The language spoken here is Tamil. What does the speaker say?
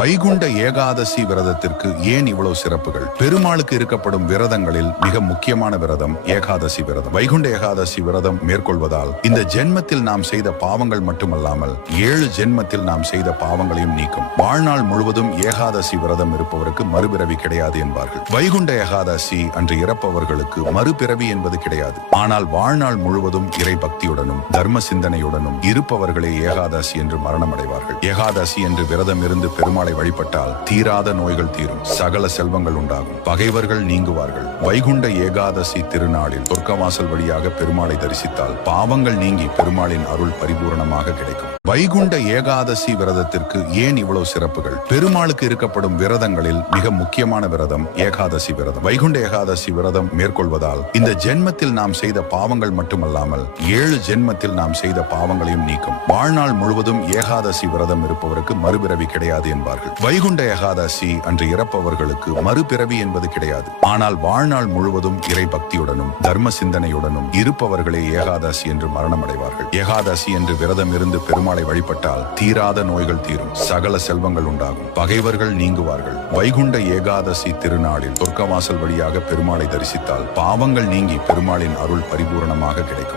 வைகுண்ட ஏகாதசி விரதத்திற்கு ஏன் இவ்வளவு சிறப்புகள்? பெருமாளுக்கு இருக்கப்படும் விரதங்களில் மிக முக்கியமான விரதம் ஏகாதசி விரதம். வைகுண்ட ஏகாதசி விரதம் மேற்கொள்வதால் இந்த ஜென்மத்தில் நாம் செய்த பாவங்கள் மட்டுமல்லாமல் 7 ஜென்மத்தில் நாம் செய்த பாவங்களையும் நீக்கும். வாழ்நாள் முழுவதும் ஏகாதசி விரதம் இருப்பவருக்கு மறுபிறவி கிடையாது என்பார்கள். வைகுண்ட ஏகாதசி அன்று இறப்பவர்களுக்கு மறுபிறவி என்பது கிடையாது. ஆனால் வாழ்நாள் முழுவதும் இறை பக்தியுடனும் தர்ம சிந்தனையுடனும் இருப்பவர்களே ஏகாதசி என்று மரணம் அடைவார்கள். ஏகாதசி என்று விரதம் இருந்து பெருமாள் வழிபட்டால் தீராத நோய்கள் தீரும், சகல செல்வங்கள் உண்டாகும், பகைவர்கள் நீங்குவார்கள். வைகுண்ட ஏகாதசி திருநாளில் சொர்க்கவாசல் வழியாக பெருமாளை தரிசித்தால் பாவங்கள் நீங்கி பெருமாளின் அருள் பரிபூரணமாக கிடைக்கும். வைகுண்ட ஏகாதசி விரதத்திற்கு ஏன் இவ்வளவு சிறப்புகள்? பெருமாளுக்கு இருக்கப்படும் விரதங்களில் மிக முக்கியமான விரதம் ஏகாதசி விரதம். வைகுண்ட ஏகாதசி விரதம் மேற்கொள்வதால் இந்த ஜென்மத்தில் நாம் செய்த பாவங்கள் மட்டுமல்லாமல் 7 ஜென்மத்தில் நாம் செய்த பாவங்களையும் நீக்கும். வாழ்நாள் முழுவதும் ஏகாதசி விரதம் இருப்பவருக்கு மறுபிறவி கிடையாது என்பார்கள். வைகுண்ட ஏகாதசி அன்று இறப்பவர்களுக்கு மறுபிறவி என்பது கிடையாது. ஆனால் வாழ்நாள் முழுவதும் இறை பக்தியுடனும் தர்ம சிந்தனையுடனும் இருப்பவர்களே ஏகாதசி என்று மரணம் அடைவார்கள். ஏகாதசி என்று விரதம் இருந்து பெருமாளை வழிபட்டால் தீராத நோய்கள் தீரும், சகல செல்வங்கள் உண்டாகும், பகைவர்கள் நீங்குவார்கள். வைகுண்ட ஏகாதசி திருநாளில் சொர்க்கவாசல் வழியாக பெருமாளை தரிசித்தால் பாவங்கள் நீங்கி பெருமாளின் அருள் பரிபூரணமாக கிடைக்கும்.